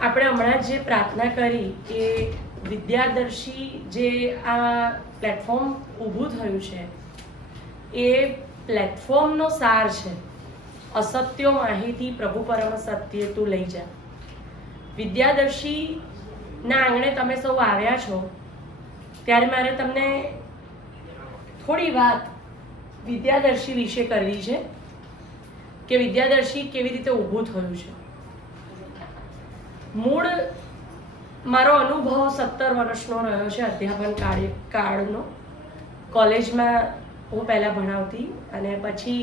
આપણે હમણાં જે પ્રાર્થના કરી એ વિદ્યાદર્શી જે આ પ્લેટફોર્મ ઊભું થયું છે એ પ્લેટફોર્મનો સાર છે. અસત્યો માહિતી પ્રભુ પરમ સત્ય તું લઈ જા. વિદ્યાદર્શીના આંગણે તમે સૌ આવ્યા છો ત્યારે મારે તમને થોડી વાત વિદ્યાદર્શી વિશે કરવી છે કે વિદ્યાદર્શી કેવી રીતે ઊભું થયું છે. મૂળ મારો અનુભવ 17 વર્ષનો રહ્યો છે અધ્યાપન કાળનો. કોલેજમાં હું પહેલાં ભણાવતી અને પછી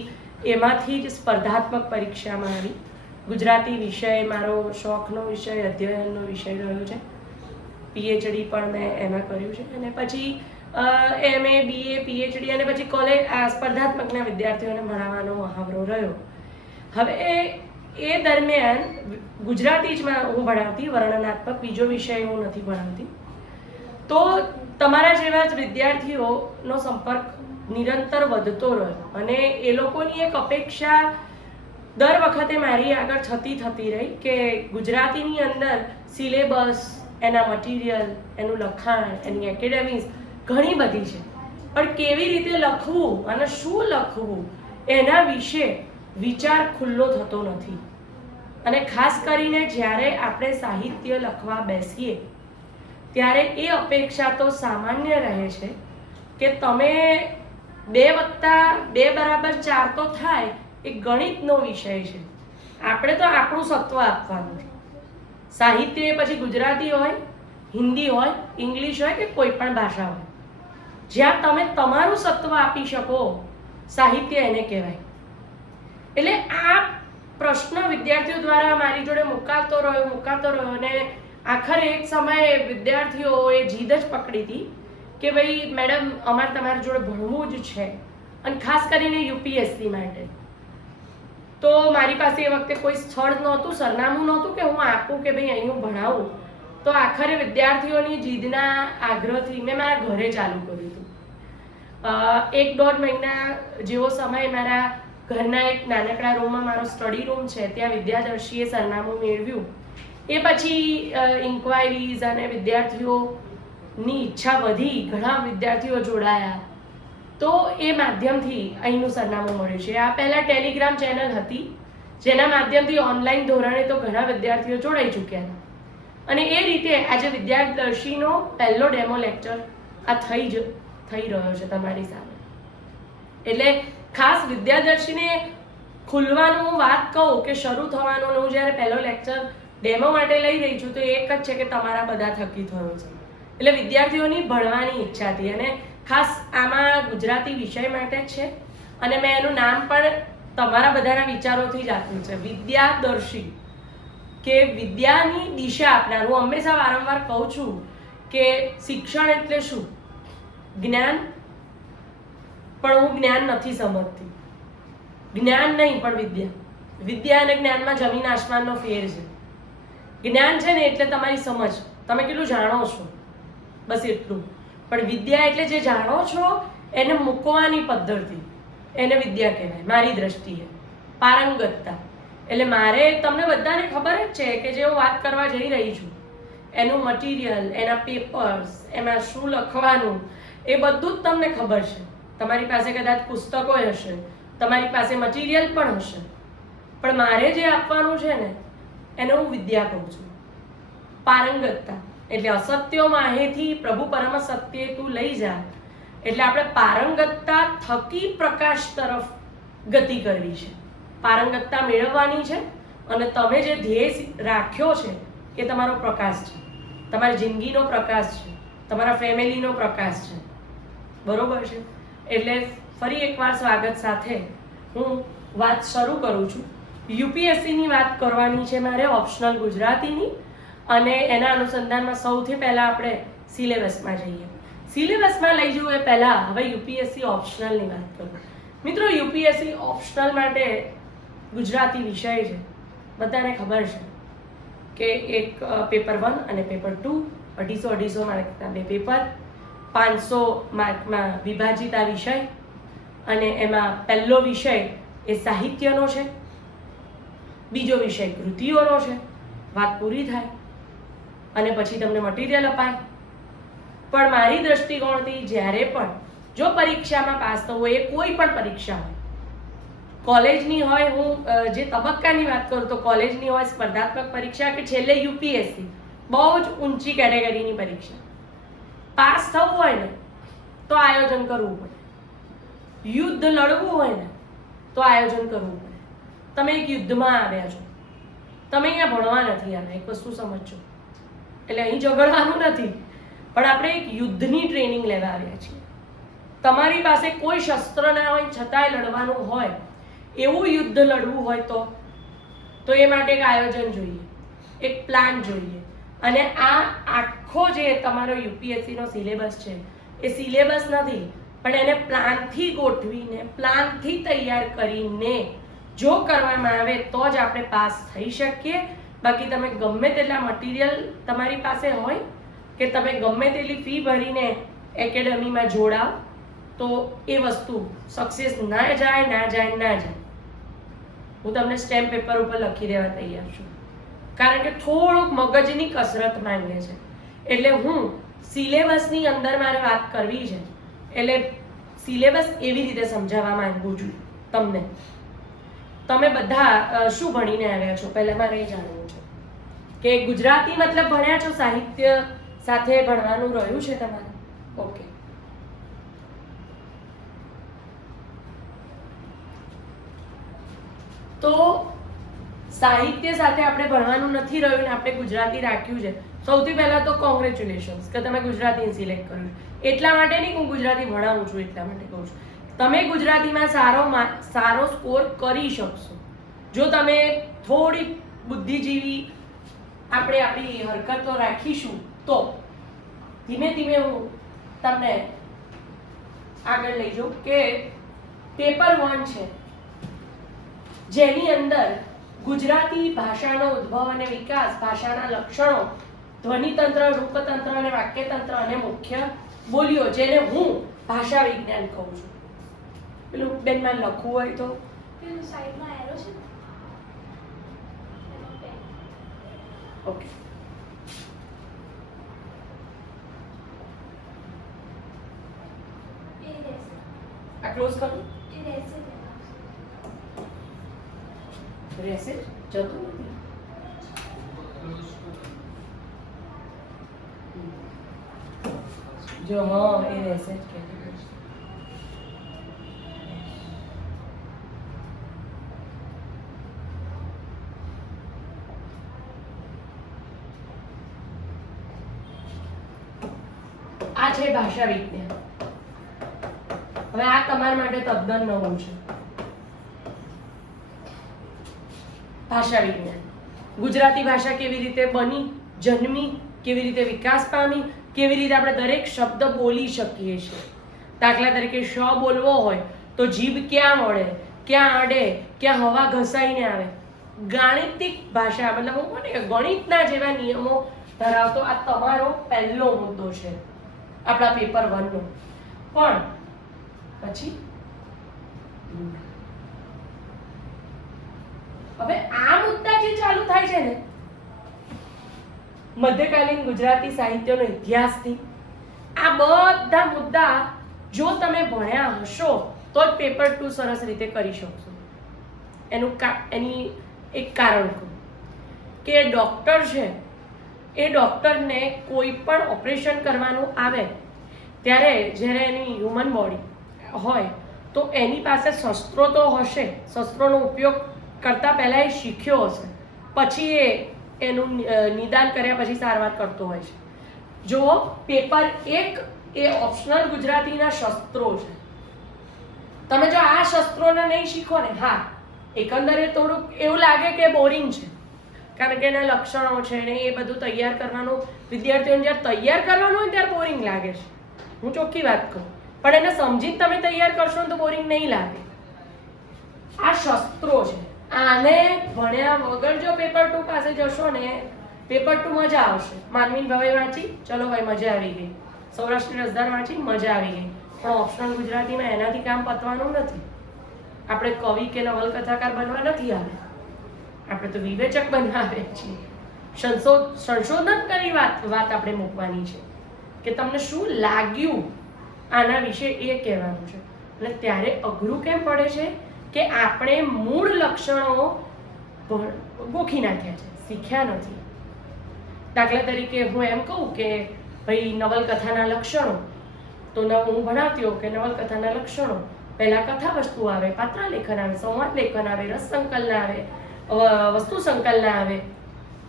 એમાંથી જ સ્પર્ધાત્મક પરીક્ષામાં આવી. ગુજરાતી વિષય મારો શોખનો વિષય, અધ્યયનનો વિષય રહ્યો છે. પીએચડી પણ મેં એમાં કર્યું છે અને પછી MA, BA, PhD અને પછી કોલેજ સ્પર્ધાત્મકના વિદ્યાર્થીઓને ભણાવવાનો મહાવરો રહ્યો. હવે એ દરમિયાન ગુજરાતી જ હું ભણાવતી, વર્ણનાત્મક બીજો વિષય હું નથી ભણાવતી. તો તમારા જેવા જ વિદ્યાર્થીઓનો સંપર્ક નિરંતર વધતો રહ્યો અને એ લોકોની એક અપેક્ષા દર વખતે મારી આગળ થતી રહી કે ગુજરાતીની અંદર સિલેબસ, એના મટીરિયલ, એનું લખાણ, એની એકેડેમીઝ ઘણી બધી છે, પણ કેવી રીતે લખવું અને શું લખવું એના વિશે વિચાર ખુલ્લો થતો નથી. અને ખાસ કરીને જ્યારે આપણે સાહિત્ય લખવા બેસીએ ત્યારે એ અપેક્ષા તો સામાન્ય રહે છે કે તમે 2 + 2 = 4 તો થાય એ ગણિતનો વિષય છે. આપણે તો આપણું સત્વ આપવાનું છે. સાહિત્ય પછી ગુજરાતી હોય, હિન્દી હોય, ઇંગ્લિશ હોય કે કોઈ પણ ભાષા હોય, જ્યાં તમે તમારું સત્વ આપી શકો સાહિત્ય એને કહેવાય. એટલે આ પ્રશ્ન વિદ્યાર્થીઓ દ્વારા મારી જોડે મુકાતો રહ્યો અને આખરે એક સમયે વિદ્યાર્થીઓએ જીદ જ પકડી હતી કે ભાઈ મેડમ અમારે તમારી જોડે ભણવું જ છે અને ખાસ કરીને UPSC માટે. તો મારી પાસે એ વખતે કોઈ સ્થળ નહોતું, સરનામું નહોતું કે હું આપું કે ભાઈ અહીં હું ભણાવું. તો આખરે વિદ્યાર્થીઓની જીદના આગ્રહથી મેં મારા ઘરે ચાલુ કર્યું હતું. 1-1.5 મહિના જેવો સમય મારા ઘરના એક નાનકડા રૂમમાં, મારો સ્ટડી રૂમ છે, ત્યાં વિદ્યાદર્શીએ સરનામું મેળવ્યું. એ પછી ઇન્ક્વાયરીઝ અને વિદ્યાર્થીઓની ઈચ્છા વધી, ઘણા વિદ્યાર્થીઓ જોડાયા, તો એ માધ્યમથી અહીંનું સરનામું મળ્યું છે. આ પહેલાં ટેલિગ્રામ ચેનલ હતી જેના માધ્યમથી ઓનલાઈન ધોરણે તો ઘણા વિદ્યાર્થીઓ જોડાઈ ચૂક્યા હતા અને એ રીતે આજે વિદ્યાદર્શીનો પહેલો ડેમો લેક્ચર આ થઈ રહ્યો છે તમારી સામે. એટલે ખાસ વિદ્યાદર્શીને ખુલવાનું હું વાત કહું કે શરૂ થવાનું, હું જ્યારે પહેલો લેક્ચર ડેમો માટે લઈ રહી છું તો એક જ છે કે તમારા બધા થકી થયો છે. એટલે વિદ્યાર્થીઓની ભણવાની ઈચ્છા હતી અને ખાસ આમાં ગુજરાતી વિષય માટે જ છે અને મેં એનું નામ પણ તમારા બધાના વિચારોથી જ આપ્યું છે, વિદ્યાદર્શી, કે વિદ્યાની દિશા આપનાર. હું હંમેશા વારંવાર કહું છું કે શિક્ષણ એટલે શું? જ્ઞાન, પણ હું જ્ઞાન નથી સમજતી. જ્ઞાન નહીં પણ વિદ્યા. વિદ્યા અને જ્ઞાનમાં જમીન આસમાનનો ફેર છે. જ્ઞાન છે ને એટલે તમારી સમજ, તમે કેટલું જાણો છો, બસ એટલું. પણ વિદ્યા એટલે જે જાણો છો એને મૂકવાની પદ્ધતિ, એને વિદ્યા કહેવાય મારી દ્રષ્ટિએ. પારંગતતા એટલે મારે તમને બધાને ખબર જ છે કે જે હું વાત કરવા જઈ રહી છું એનું મટીરિયલ, એના પેપર્સ, એમાં શું લખવાનું એ બધું જ તમને ખબર છે. તમારી પાસે કદાચ પુસ્તકો હશે, તમારી પાસે મટીરિયલ પણ હશે, પણ મારે જે આપવાનું છે ને એને હું વિદ્યા કહું છું. પારંગતતા એટલે અસત્યો માહેથી પ્રભુ પરમ સત્ય તું લઈ જા. એટલે આપણે પારંગતતા થકી પ્રકાશ તરફ ગતિ કરવી છે, પારંગતતા મેળવવાની છે અને તમે જે ધ્યેય રાખ્યો છે એ તમારો પ્રકાશ છે, તમારી જિંદગીનો પ્રકાશ છે, તમારા ફેમિલીનો પ્રકાશ છે. બરોબર છે? એટલે ફરી એકવાર સ્વાગત સાથે હું વાત શરૂ કરું છું. UPSCની વાત કરવાની છે મારે, ઓપ્શનલ ગુજરાતીની, અને એના અનુસંધાનમાં સૌથી પહેલાં આપણે સિલેબસમાં જઈએ. સિલેબસમાં લઈ જવું એ પહેલાં હવે UPSC ઓપ્શનલની વાત કરું. મિત્રો, UPSC ઓપ્શનલ માટે ગુજરાતી વિષય છે, બધાને ખબર છે કે એક પેપર 1 અને પેપર 2, 250 માર્કના 2 પેપર, 500 માર્કમાં વિભાજિત આ વિષય, અને એમાં પહેલો વિષય એ સાહિત્યનો છે, બીજો વિષય કૃતિઓનો છે. વાત પૂરી થાય અને પછી તમને મટીરિયલ અપાય. પણ મારી દ્રષ્ટિકોણથી જ્યારે પણ જો પરીક્ષામાં પાસ થવું હોય, એ કોઈ પણ પરીક્ષા હોય, કોલેજની હોય, હું જે તબક્કાની વાત કરું તો કોલેજની હોય, સ્પર્ધાત્મક પરીક્ષા કે છેલ્લે યુપીએસસી, બહુ જ ઊંચી કેટેગરીની પરીક્ષા, પાસ થવું હોય ને તો આયોજન કરવું પડે. યુદ્ધ લડવું હોય ને તો આયોજન કરવું પડે. તમે એક યુદ્ધમાં આવ્યા છો, તમે અહીંયા ભણવા નથી આવ્યા, એક વસ્તુ સમજજો. એટલે અહીં ઝઘડવાનું નથી, પણ આપણે એક યુદ્ધની ટ્રેનિંગ લેવા આવ્યા છીએ. તમારી પાસે કોઈ શસ્ત્ર ના હોય છતાંય લડવાનું હોય, એવું યુદ્ધ લડવું હોય તો એ માટે એક આયોજન જોઈએ, એક પ્લાન જોઈએ. અને આ આખો જે તમારો યુપીએસસીનો સિલેબસ છે, એ સિલેબસ નથી, પણ એને પ્લાનથી ગોઠવીને, પ્લાનથી તૈયાર કરીને જો કરવામાં આવે તો જ આપણે પાસ થઈ શકીએ. બાકી તમે ગમે તેટલા મટીરિયલ તમારી પાસે હોય કે તમે ગમે તેટલી ફી ભરીને એકેડમીમાં જોડાવ, તો એ વસ્તુ સક્સેસ ના જાય. હું તમને સ્ટેમ્પ પેપર ઉપર લખી દેવા તૈયાર છું, કારણ કે થોડુંક મગજની કસરત માંગે છે. એટલે હું સિલેબસની અંદર મારે વાત કરવી છે, એટલે સિલેબસ એવી રીતે સમજાવવા માંગુ છું તમને. તમે બધા શું ભણીને આવ્યા છો, પહેલા મારે એ જાણવું છે કે ગુજરાતી મતલબ ભણ્યા છો, સાહિત્ય સાથે ભણવાનું રહ્યું છે તમારે? ઓકે. તો સાહિત્ય સાથે આપણે ભણવાનું નથી રહ્યું ને આપણે ગુજરાતી રાખ્યું છે, સૌથી પહેલા તો કોંગ્રેચ્યુલેશન્સ કે તમે ગુજરાતી સિલેક્ટ કર્યું. એટલા માટે નહીં હું ગુજરાતી ભણાવું છું, એટલા માટે કહું છું તમે ગુજરાતીમાં સારો સ્કોર કરી શકશો જો તમે થોડી બુદ્ધિજીવી આપણે આપણી હરકતો રાખીશું. તો ધીમે ધીમે હું તમને આગળ લઈ જાઉં કે પેપર 1 છે, જેની અંદર ગુજરાતી ભાષાનો ઉદ્ભવ અને વિકાસ, ભાષાના લક્ષણો, ધ્વનિતંત્ર, રૂપતંત્ર અને વાક્યતંત્ર અને મુખ્ય બોલીઓ, જેને હું ભાષા વિજ્ઞાન કહું છું. પેલું બેનમાં લખવું હોય તો પેલું સાઈડમાં એરો છે. ઓકે. એ રહેશે. આ ક્લોઝ કરું. એ રહેશે. રહેશે જતું નથી. જો હા એ રહેશે જ કે આ છે ભાષા વિજ્ઞાન. હવે આ તમારા માટે તદ્દન નવું છે. ભાષા વિજ્ઞાન, ગુજરાતી ભાષા કેવી રીતે બની, જન્મી, કેવી રીતે વિકાસ પામી, કેવી રીતે આપણે દરેક શબ્દ બોલી શકીએ છીએ. દાખલા તરીકે શ બોલવો હોય તો જીભ ક્યાં વળે, ક્યાં અડે, ક્યાં હવા ઘસાઈને આવે. ગાણિતિક ભાષા મતલબ હું કહું ને કે ગણિતના જેવા નિયમો ધરાવતો આ તમારો પહેલો મુદ્દો છે આપણા પેપર 1 નો. પણ પછી હવે આ મુદ્દા જે ચાલુ થાય છે ને મધ્યકાલીન ગુજરાતી સાહિત્યનો ઇતિહાસથી, આ બધા મુદ્દા જો તમે ભણ્યા હશો તો જ પેપર 2 સરસ રીતે કરી શકશો. એની એક કારણ કહું કે ડૉક્ટર છે, એ ડૉક્ટરને કોઈ પણ ઓપરેશન કરવાનું આવે ત્યારે જ્યારે એની હ્યુમન બોડી હોય તો એની પાસે શસ્ત્રો તો હશે, શસ્ત્રોનો ઉપયોગ કરતા પહેલા એ શીખ્યો હશે, પછી એનું નિદાન કર્યા પછી સારવાર કરતો હોય છે. જો પેપર 1 એ ઓપ્શનલ ગુજરાતીના શસ્ત્રો છે. તમે જો આ શસ્ત્રોને નહીં શીખો ને, હા એકંદરે થોડુંક એવું લાગે કે બોરિંગ છે, કારણ કે એના લક્ષણો છે ને એ બધું તૈયાર કરવાનું, વિદ્યાર્થીઓને જ્યારે તૈયાર કરવાનું હોય ત્યારે બોરિંગ લાગે છે, હું ચોખ્ખી વાત કહું. પણ એને સમજીને તમે તૈયાર કરશો ને તો બોરિંગ નહીં લાગે. આ શસ્ત્રો છે, આને ભણ્યા વગર જો પેપર 2 પાસે જશો ને, પેપર 2 મજા આવશે. માનવીન ભવે વાંચી, ચલો ભાઈ મજા આવી ગઈ. સૌરાષ્ટ્રની રસધાર વાંચી, મજા આવી ગઈ. પણ ઓપ્શનલ ગુજરાતીમાં એનાથી કામ પતવાનું નથી. આપણે કવિ કે નવલકથાકાર બનવા નથી આવ્યા, આપણે તો વિવેચક બનવા આવ્યા છીએ. સંશોધન કરી વાત આપણે મૂકવાની છે કે તમને શું લાગ્યું આના વિશે એ કહેવાનું છે. અને ત્યારે અઘરું કેમ પડે છે કે આપણે મૂળ લક્ષણો ગોખી નાખ્યા છે, શીખ્યા નથી. દાખલા તરીકે હું એમ કહું કે ભાઈ નવલકથાના લક્ષણો, તો હું ભણાવતી હોઉં કે નવલકથાના લક્ષણો, પહેલા કથા વસ્તુ આવે, પાત્રલેખન આવે, સંવાદ લેખન આવે, રસ સંકલન આવે, વસ્તુ સંકલન આવે,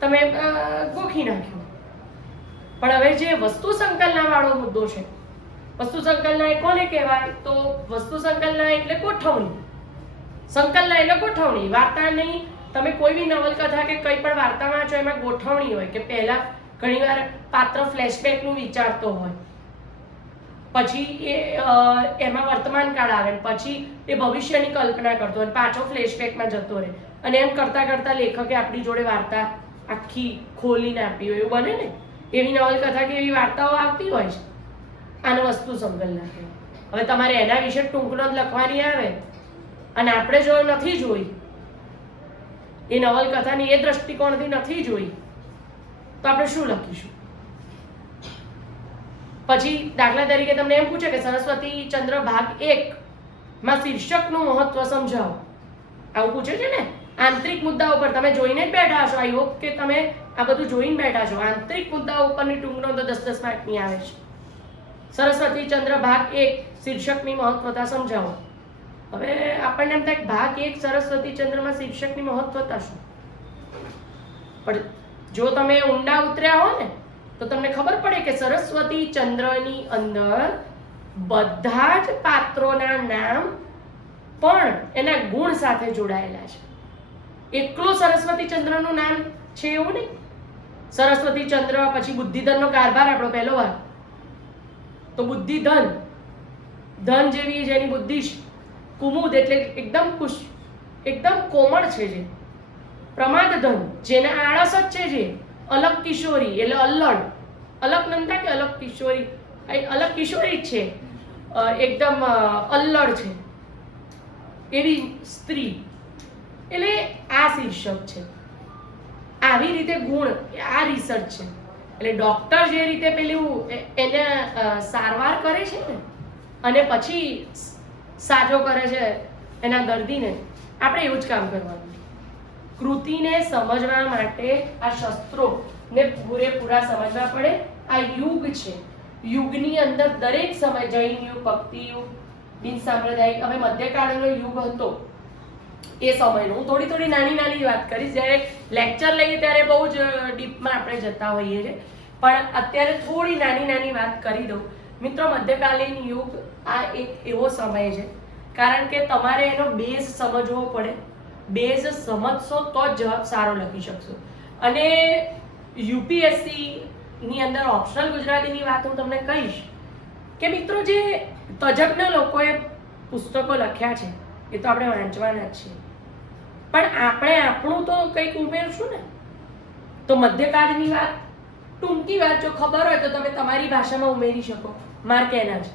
તમે ગોખી નાખ્યું. પણ હવે જે વસ્તુ સંકલન વાળો મુદ્દો છે, વસ્તુ સંકલન એ કોને કહેવાય? તો વસ્તુ સંકલન એટલે ગોઠવણી, સંકલન એટલે ગોઠવણી. વાર્તાની તમે કોઈ બી નવલકથા કે કંઈ પણ વાર્તા વાંચો, એમાં ગોઠવણી હોય કે પહેલા ઘણીવાર પાત્ર ફ્લેશબેકનું વિચારતો હોય, પછી એમાં વર્તમાન કાળ આવે, પછી એ ભવિષ્યની કલ્પના કરતો હોય, પાછો ફ્લેશબેકમાં જતો રહે, અને એમ કરતા કરતા લેખકે આપણી જોડે વાર્તા આખી ખોલીને આપી હોય, એવું બને ને. એવી નવલકથા કે એવી વાર્તાઓ આવતી હોય છે. આને વસ્તુ સંકલન કહેવાય. હવે તમારે એના વિશે ટૂંક નોંધ લખવાની આવે અને આપણે જો નથી જોઈ, એ નવલકથાની એ દ્રષ્ટિકોણથી નથી જોઈ, તો આપણે શું લખીશું? પછી દાખલા તરીકે તમને એમ પૂછે કે સરસ્વતી ચંદ્ર ભાગ 1 માં શીર્ષકનું મહત્વ સમજાવો, આવું પૂછે છે ને. આંતરિક મુદ્દાઓ પર તમે જોઈને જ બેઠા છો. આઈ હોપ કે તમે આ બધું જોઈને બેઠા છો. આંતરિક મુદ્દાઓ ઉપરની ટૂંક નોંધો 10-10 માર્કની આવે છે. સરસ્વતી ચંદ્ર ભાગ 1 શીર્ષકની મહત્વતા સમજાવો. હવે આપણને એમ થાય ભાગ 1 સરસ્વતી ચંદ્રમાં શીર્ષકની મહત્વતા શું? પણ જો તમે ઊંડા ઉતર્યા હો ને, તો તમને ખબર પડે કે સરસ્વતી ચંદ્રની અંદર બધા જ પાત્રોના નામ પણ એના ગુણ સાથે જોડાયેલા છે. એકલો સરસ્વતી ચંદ્રનું નામ છે એવું નહીં. સરસ્વતી ચંદ્ર પછી બુદ્ધિધનનો કારભાર આપણો પહેલો વાર, તો બુદ્ધિધન, ધન જેવી જેની બુદ્ધિ છે. કુમુદ એટલે એકદમ કોમળ છે જે. પ્રમાદધન જેના આળસ જ છે જે. અલક કિશોરી એટલે અલ્લડ, અલકનંદા કે અલક કિશોરી, અલક કિશોરી જ છે, એકદમ અલ્લડ છે એવી સ્ત્રી. એટલે આ શીર્ષક છે. આવી રીતે ગુણ, આ રિસર્ચ છે. એટલે ડોક્ટર જે રીતે પેલું એને સારવાર કરે છે ને, અને પછી સાજો કરે છે એના દર્દીને, આપણે એવું જ કામ કરવાનું. કૃતિને સમજવા માટે આ શસ્ત્રોને પૂરેપૂરા સમજવા પડે. આ યુગ છે, યુગની અંદર દરેક સમય, જૈન યુગ, ભક્તિ યુગ, બિન સાંપ્રદાયિક, હવે મધ્યકાળનો યુગ હતો એ સમયનો હું થોડી નાની વાત કરીશ. જ્યારે લેક્ચર લઈએ ત્યારે બહુ જ ડીપમાં આપણે જતા હોઈએ છીએ, પણ અત્યારે થોડી નાની વાત કરી દઉં. મિત્રો, મધ્યકાલીન યુગ આ એક એવો સમય છે, કારણ કે તમારે એનો બેઝ સમજવો પડે. બેઝ સમજશો તો જ જવાબ સારો લખી શકશો. અને યુપીએસસી ની અંદર ઓપ્શનલ ગુજરાતીની વાત હું તમને કહીશ કે મિત્રો, જે તજજ્ઞ લોકોએ પુસ્તકો લખ્યા છે એ તો આપણે વાંચવાના જ છીએ, પણ આપણે આપણું તો કંઈક ઉમેરશું ને. તો મધ્યકાળની વાત, ટૂંકી વાત જો ખબર હોય તો તમે તમારી ભાષામાં ઉમેરી શકો. માર્ક એના છે.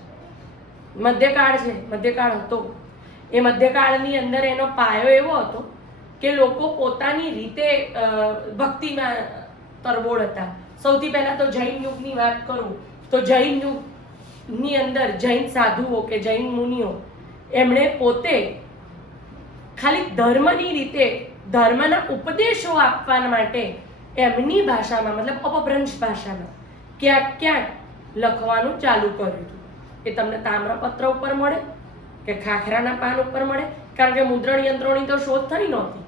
મધ્યકાળ છે, મધ્યકાળ હતો. એ મધ્યકાળની અંદર એનો પાયો એવો હતો કે લોકો પોતાની રીતે ભક્તિમાં તરબોળ હતા. સૌથી પહેલા તો જૈન યુગની વાત કરું તો જૈન યુગની અંદર જૈન સાધુઓ કે જૈન મુનિઓ, એમણે પોતે ખાલી ધર્મની રીતે, ધર્મના ઉપદેશો આપવા માટે એમની ભાષામાં, મતલબ અપભ્રંશ ભાષામાં ક્યાંક લખવાનું ચાલુ કર્યું હતું. એ તમને તામ્રપત્ર ઉપર મળે કે ખાખરાના પાન ઉપર મળે, કારણ કે મુદ્રણ યંત્રોની તો શોધ થઈ નહોતી.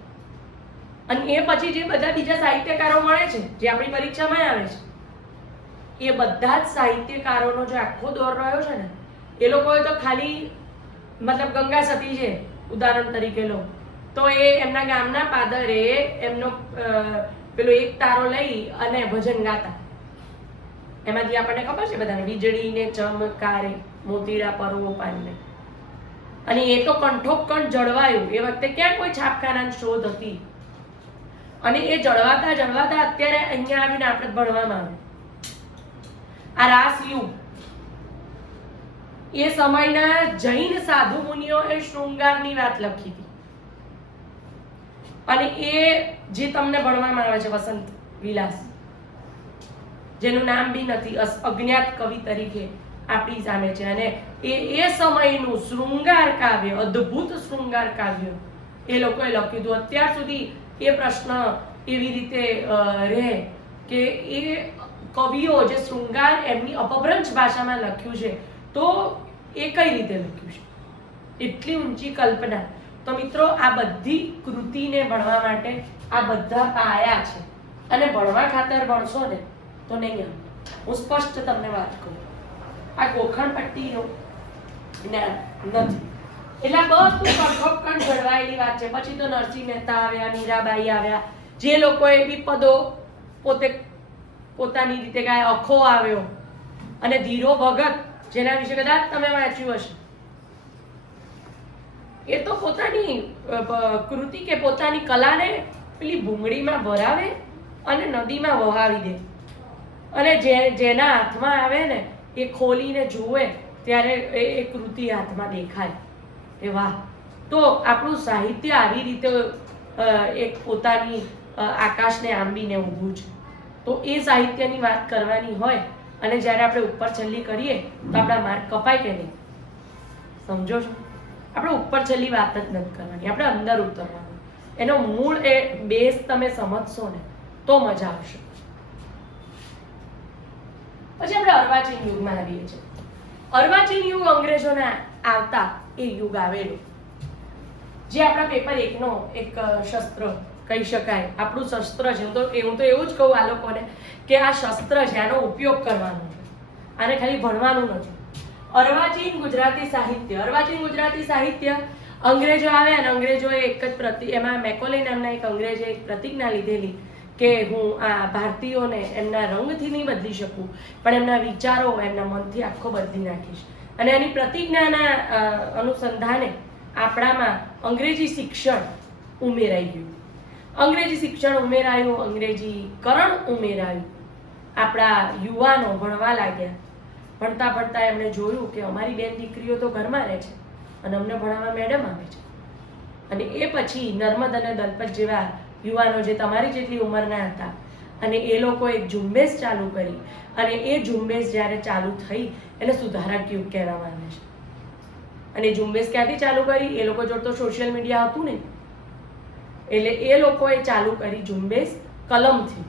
અને એ પછી જે બધા બીજા સાહિત્યકારો મળે છે, જે આપણી પરીક્ષામાં આવે છે, એ બધા જ સાહિત્યકારોનો જે આખો દોર રહ્યો છે ને, એ લોકોએ તો ખાલી, મતલબ ગંગા સતી છે ઉદાહરણ તરીકે લો, તો એ એમના ગામના પાદરે એમનો પેલો એક તારો લઈ અને ભજન ગાતા. એમાંથી આપણને ખબર છે બધાને, વીજળીને ચમકારે મોતીડા પરવો પાનને. અને એ તો કંઠોકંઠ જળવાયું. એ વખતે ક્યાં કોઈ છાપખાનાની શોધ હતી? અને એ જળવાતા અત્યારે અહીંયા આવીને આપણે ભણવામાં આવે. આ રાસ યુગ, એ સમયના જૈન સાધુ મુનિઓએ શૃંગારની વાત લખી હતી, અને એ જે તમને ભણવામાં આવે છે વસંત વિલાસ, જેનું નામ બી નથી, અજ્ઞાત કવિ તરીકે આપણી સામે છે. અને એ સમયનું શૃંગાર કાવ્ય, અદ્ભુત શૃંગાર કાવ્ય એ લોકોએ લખ્યું હતું. અત્યાર સુધી એ પ્રશ્ન એવી રીતે રહે કે એ કવિઓ જે શૃંગાર એમની અપભ્રંશ ભાષામાં લખ્યું છે, તો એ કઈ રીતે લખ્યું છે, એટલી ઊંચી કલ્પના. તો મિત્રો, આ બધી કૃતિને ભણવા માટે આ બધા પાયા છે. અને ભણવા ખાતર ભણશો ને તો નહીં આવે. હું સ્પષ્ટ તમને વાત કરું, આ ગોખણ પટ્ટીનું જ્ઞાન નથી. એટલે બધું કણખોપકણ ઘડવાયેલી વાત છે. પછી તો નરસિંહ મહેતા આવ્યા, મીરાબાઈ આવ્યા, જે લોકોએ બી પદો પોતે પોતાની રીતે ગાય. અખો આવ્યો, અને ધીરો ભગત, જેના વિશે કદાચ તમે વાંચ્યું હશે, એ તો પોતાની કૃતિ કે પોતાની કલાને પેલી ભૂંગળીમાં ભરાવે અને નદીમાં વહાવી દે, અને જેના હાથમાં આવે ને એ ખોલીને જુએ ત્યારે એ કૃતિ હાથમાં દેખાય કે વાહ. તો આપણું સાહિત્ય આવી રીતે એક પોતાની આકાશને આંબીને ઊભું છે. તો એ સાહિત્યની વાત કરવાની હોય અને જ્યારે આપણે ઉપર છલ્લી કરીએ તો આપણા માર્ક કપાય કે નહીં? સમજો છો? આપણે ઉપર છલ્લી વાત જ નથી કરવાની, આપણે અંદર ઉતરવાનું. એનો મૂળ એ બેઝ તમે સમજશો ને તો મજા આવશે. પછી આપણે અર્વાચીન યુગમાં આવીએ છીએ. અર્વાચીન યુગ અંગ્રેજોના આવતા એ યુગ આવેલો, જે આપણા પેપર 1 નો એક શસ્ત્ર કહી શકાય, આપણું શસ્ત્ર છે. હું તો એવું જ કહું આ લોકોને કે આ શસ્ત્ર છે, આનો ઉપયોગ કરવાનો છે, આને ખાલી ભણવાનું નથી. અર્વાચીન ગુજરાતી સાહિત્ય. અર્વાચીન ગુજરાતી સાહિત્ય અંગ્રેજો આવ્યા અને અંગ્રેજોએ એક જ એમાં મેકોલે નામના એક અંગ્રેજે એક પ્રતિજ્ઞા લીધેલી કે હું આ ભારતીયોને એમના રંગથી નહીં બદલી શકું, પણ એમના વિચારો એમના મનથી આખો બદલી નાખીશ. અને એની પ્રતિજ્ઞાના અનુસંધાને આપણામાં અંગ્રેજી શિક્ષણ ઉમેરાઈ ગયું. અંગ્રેજી શિક્ષણ ઉમેરાયું, અંગ્રેજીકરણ ઉમેરાયું. આપણા યુવાનો ભણવા લાગ્યા. ભણતા ભણતા એમણે જોયું કે અમારી બેન દીકરીઓ તો ઘરમાં રહે છે અને અમને ભણાવવા મેડમ આવે છે. અને એ પછી નર્મદ અને દલપત જેવા યુવાનો જે તમારી જેટલી ઉંમરના હતા, અને એ લોકો એક ઝુંબેશ ચાલુ કરી, અને એ ઝુંબેશ જ્યારે ચાલુ થઈ એને સુધારક યુગ કહેવામાં આવે છે. અને ઝુંબેશ ક્યાંથી ચાલુ કરી? એ લોકો જોડે તો સોશિયલ મીડિયા હતું નહીં, એટલે એ લોકોએ ચાલુ કરી ઝુંબેશ કલમથી.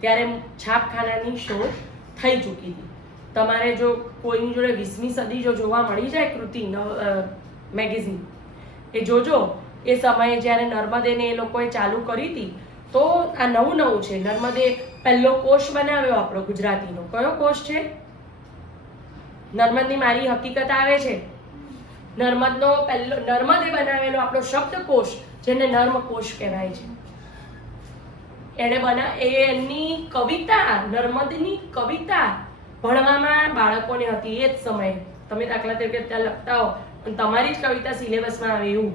ત્યારે છાપખાનાની શોધ થઈ ચૂકી હતી. તમારે જો કોઈની જોડે 20મી સદી જો જોવા મળી જાય કૃતિ મેગેઝિન, એ જોજો. એ સમયે જ્યારે નર્મદેને એ લોકોએ ચાલુ કરી હતી, તો આ નવું છે. નર્મદે પહેલો કોષ બનાવ્યો આપણો ગુજરાતીનો. કયો કોષ છે? નર્મદની મારી હકીકત આવે છે. નર્મદે બનાવેલો આપણો શબ્દકોષ, જેને નર્મકોશ કહેવાય છે. એની કવિતા, નર્મદની કવિતા ભણવામાં બાળકોને હતી એ જ સમયે. તમે દાખલા તરીકે ત્યાં લખતા હો અને તમારી જ કવિતા સિલેબસમાં આવે એવું,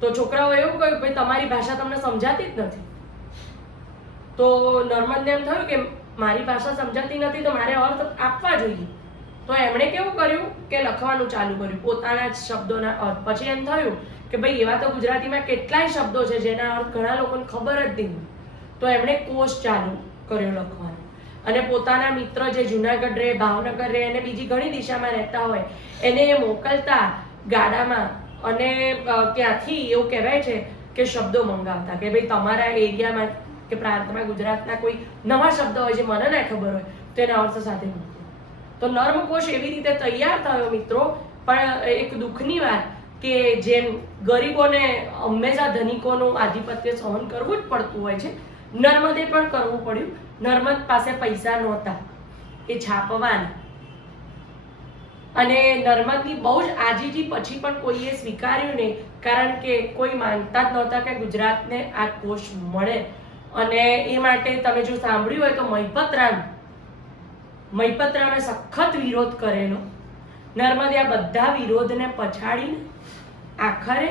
તો છોકરાઓ એવું કહ્યું કે તમારી ભાષા તમને સમજાતી જ નથી. તો નર્મદને એમ થયું કે મારી ભાષા સમજાતી નથી તો મારે અર્થ આપવા જોઈએ. તો એમણે કેવું કર્યું કે લખવાનું ચાલુ કર્યું પોતાના જ શબ્દોના અર્થ. પછી એમ થયું કે ભાઈ એવા તો ગુજરાતીમાં કેટલાય શબ્દો છે જેના અર્થ ઘણા લોકોને ખબર જ નહીં. તો એમણે કોષ ચાલુ કર્યો લખવાનો. અને પોતાના મિત્ર જે જુનાગઢ રહે, ભાવનગર રહે અને બીજી ઘણી દિશામાં રહેતા હોય એને મોકલતા ગાડામાં, અને ત્યાંથી એવું કહેવાય છે કે શબ્દો મંગાવતા કે ભાઈ તમારા એરિયામાં કે પ્રાંતમાં ગુજરાતના કોઈ નવા શબ્દ હોય જે મને ના ખબર હોય તો એના અર્થ સાથે મૂકો. તો નર્મકોશ એવી રીતે તૈયાર થયો મિત્રો. પણ એક દુઃખની વાત કે જેમ ગરીબોને હંમેશા ધનિકોનું આધિપત્ય સહન કરવું જ પડતું હોય છે, નર્મદે પણ કરવું પડ્યું. નર્મદ પાસે પૈસા નહોતા એ છાપવાના, અને નર્મદની બહુ જ આજીજી પછી પણ કોઈએ સ્વીકાર્યું નહીં, કારણ કે કોઈ માનતા જ નહોતા કે ગુજરાતને આ કોષ મળે. અને એ માટે તમે જો સાંભળ્યું હોય તો મહિપત રામે સખત વિરોધ કરેલો. નર્મદે આ બધા વિરોધને પછાડીને આખરે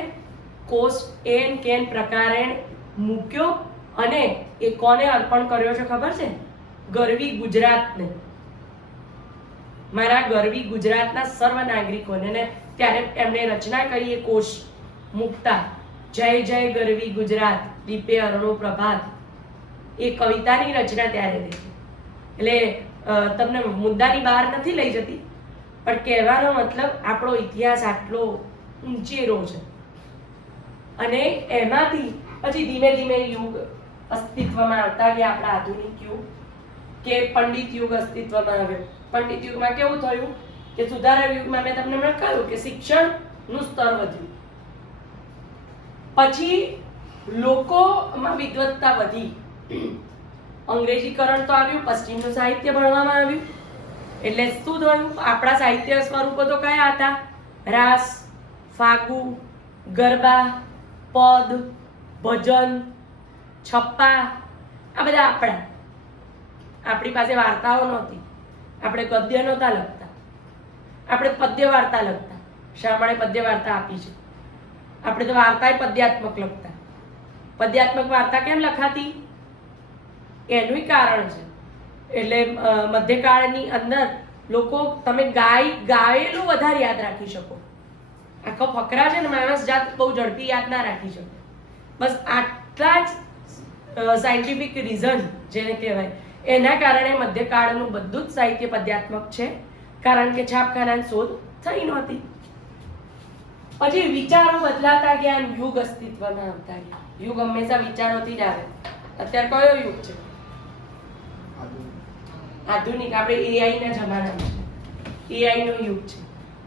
કોષ એન કેન પ્રકારે મૂક્યો. અને એ કોને અર્પણ કર્યો છે ખબર છે? ગરવી ગુજરાતને, મારા ગરવી ગુજરાતના સર્વ નાગરિકોને. અને ત્યારે એમણે રચના કરી એ કોષ મૂકતા, જય જય ગરવી ગુજરાત, દીપે અરુણો પ્રભાત. એ કવિતાની રચના ત્યારે થઈ છે. એટલે તમને મુદ્દાની બહાર નથી લઈ જતી, પણ કહેવાનો મતલબ આપણો ઇતિહાસ આટલો ઊંચેરો છે. અને એમાંથી પછી ધીમે ધીમે યુગ અસ્તિત્વમાં આવતા ગયા, આપણા આધુનિક યુગ કે પંડિત યુગ અસ્તિત્વમાં આવ્યો. પંડિત યુગમાં કેવું થયું કે સુધારા યુગમાં મેં તમને હમણાં કહ્યું કે શિક્ષણનું સ્તર વધ્યું, પછી લોકોમાં વિદ્વત્તા વધી, અંગ્રેજીકરણ તો આવ્યું, પશ્ચિમનું સાહિત્ય ભણવામાં આવ્યું. એટલે શું થયું? આપણા સાહિત્ય સ્વરૂપો તો કયા હતા? રાસ, ફાગુ, ગરબા, પદ, ભજન, છપ્પા, આ બધા આપણી પાસે વાર્તાઓ નહોતી, આપણે ગદ્ય નહોતા લખતા, આપણે પદ્ય વાર્તા લખતા. શા માટે પદ્ય વાર્તા આપી છે? આપણે તો વાર્તા પદ્યાત્મક લખતા. પદ્યાત્મક વાર્તા કેમ લખાતી? એનું કારણ છે. એટલે મધ્યકાળની અંદર લોકો તમે ગાયેલું વધારે યાદ રાખી શકો. આખો ફકરા છે ને માણસ જાત બહુ ઝડપી યાદ ના રાખી શકે. બસ આટલા જ સાયન્ટિફિક રીઝન જેને કહેવાય, એના કારણે મધ્યકાળનું બધું જ સાહિત્ય પદ્યાત્મક છે, કારણ કે છાપખાનાની શોધ થઈ નહોતી. પછી વિચારો બદલાતા ગયા અને યુગ અસ્તિત્વમાં આવતા ગયા. યુગ હંમેશા વિચારોથી જ આવે. અત્યારે કયો યુગ છે? આધુનિક. આપણે એઆઈ ના જમાનામાં છે, એઆઈ નો યુગ છે.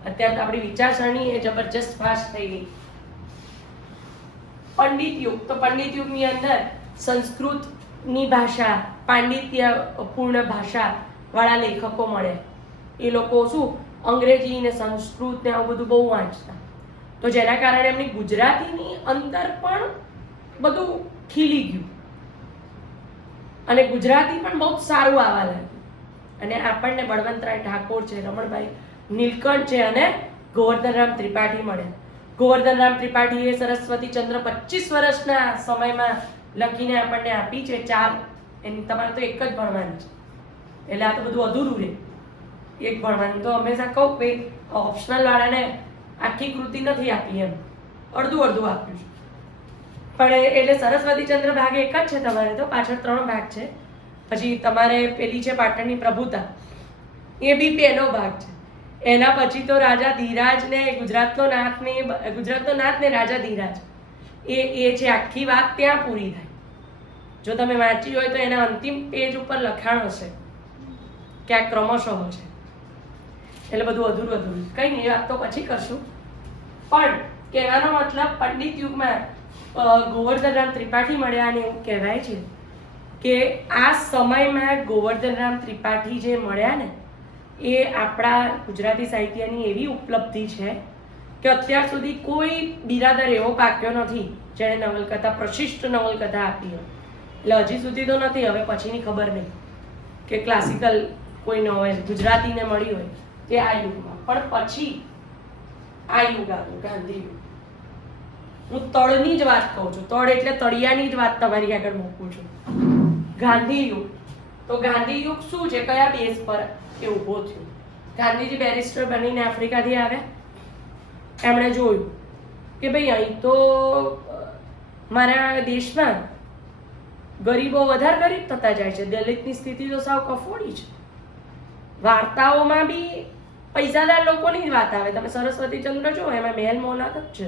અત્યારે તો આપણી વિચારસરણી એ જબરજસ્ત ફાસ્ટ થઈ ગઈ. પંડિત યુગ. તો પંડિત યુગની અંદર સંસ્કૃતની ભાષા, પાંડિત્ય પૂર્ણ ભાષા વાળા લેખકો મળે. એ લોકો શું અંગ્રેજી ને સંસ્કૃત ને આવું બધું બહુ વાંચતા. તો જેના કારણે એમની ગુજરાતીની અંદર પણ બધું ખીલી ગયું અને ગુજરાતી પણ બહુ સારું આવવા લાગ્યું. અને આપણને બળવંતરાય ઠાકોર છે, રમણભાઈ નીલકંઠ છે અને ગોવર્ધનરામ ત્રિપાઠી મળ્યા. ગોવર્ધનરામ ત્રિપાઠીએ સરસ્વતીચંદ્ર 25 વર્ષના સમયમાં લખીને આપણને આપી છે. 4 એની તમારે તો એક જ ભણવાની છે, એટલે આ તો બધું અધૂરું રહે. એક ભણવાની તો હંમેશા કહું કે ઓપ્શનલ વાળાને આખી કૃતિ નથી આપી, એમ અડધું આપ્યું છે. પણ એટલે સરસ્વતીચંદ્ર ભાગ એક જ છે તમારે, તો પાછળ 3 ભાગ છે. પછી તમારે પેલી છે પાટણની પ્રભુતા, એ બી પહેલો ભાગ છે. એના પછી તો રાજા ધીરાજ ને ગુજરાતનો નાથ ને રાજા ધીરાજ, એ છે. આખી વાત ત્યાં પૂરી થાય. જો તમે વાંચી હોય તો એના અંતિમ પેજ ઉપર લખાણ હશે કે આ ક્રમશઃ છે. એટલે બધું અધૂરું કઈ નહીં, વાત તો પછી કરશું. પણ કહેવાનો મતલબ પંડિત યુગમાં ગોવર્ધનરામ ત્રિપાઠી મળ્યા અને એવું કહેવાય છે કે આ સમયમાં ગોવર્ધનરામ ત્રિપાઠી જે મળ્યા ને, એ આપણા ગુજરાતી સાહિત્યની એવી ઉપલબ્ધિ છે કે અત્યાર સુધી કોઈ બિરાદર એવો પાક્યો નથી જેણે નવલકથા, પ્રશિષ્ટ નવલકથા આપી હોય. એટલે હજી સુધી તો નથી, હવે પછીની ખબર નહીં કે ક્લાસિકલ કોઈ નોવેલ ગુજરાતીને મળી હોય તે આ યુગમાં. પણ પછી આ યુગ આવ્યો, ગાંધી યુગ. હું તળની જ વાત કહું છું, તળ એટલે તળિયાની જ વાત તમારી આગળ મૂકું છું. ગાંધી યુગ. તો ગાંધી યુગ શું છે, કયા બેઝ પર એ ઊભો થયો? ગાંધીજી બેરિસ્ટર બનીને આફ્રિકાથી આવ્યા. એમણે જોયું કે ભાઈ અહીં તો મારા દેશમાં ગરીબો વધારે ગરીબ થતા જાય છે, દલિતની સ્થિતિ તો સાવ કફોડી છે. વાર્તાઓમાં બી પૈસાદાર લોકોની જ વાત આવે. તમે સરસ્વતીચંદ્ર જો, એમાં મહેલ મોહલાત જ છે.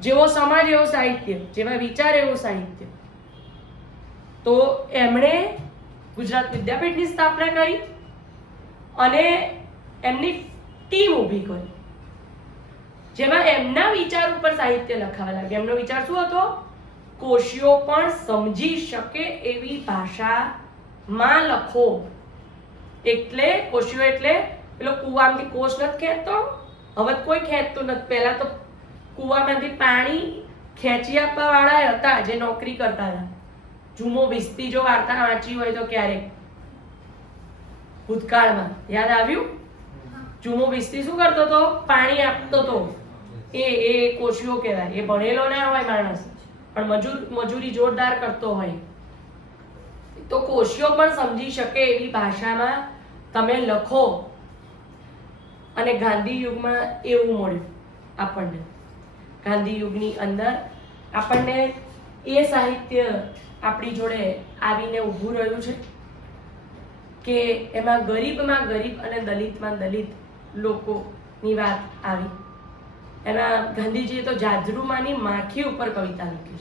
જેવો સમાજ એવો સાહિત્ય, જેવા વિચાર એવું સાહિત્ય. તો એમણે ગુજરાત વિદ્યાપીઠની સ્થાપના કરી અને એમની ટીમ ઊભી કરી, જેમાં એમના વિચાર ઉપર સાહિત્ય લખાવા લાગ્યા. એમનો વિચાર શું હતો? કોશીઓ પણ સમજી શકે એવી ભાષામાં લખો. એટલે કોશીઓ એટલે પેલો કુવામાંથી કોષ નથી ખેંચતો, હવે કોઈ ખેંચતું નથી. પહેલા તો કુવામાંથી પાણી ખેંચી આપવા વાળા હતા જે નોકરી કરતા હતા. જુમો બિસ્તી જો વાર્તા વાંચી હોય તો ક્યારેક ભૂતકાળમાં યાદ આવ્યું? જુમો બિસ્તી શું કરતો હતો? પાણી આપતો હતો. એ કોશીઓ કહેવાય. એ ભણેલો ના હોય માણસ, પણ મજૂરી જોરદાર કરતો હોય. તો કોશીઓ પણ સમજી શકે એવી ભાષામાં તમે લખો. અને ગાંધી યુગમાં એવું મળ્યું આપણને. ગાંધી યુગની અંદર આપણને એ સાહિત્ય આપણી જોડે આવીને ઊભું રહ્યું છે કે એમાં ગરીબમાં ગરીબ અને દલિતમાં દલિત લોકોની વાત આવી. એમાં ગાંધીજીએ તો જાજરૂમાની માખી ઉપર કવિતા લખી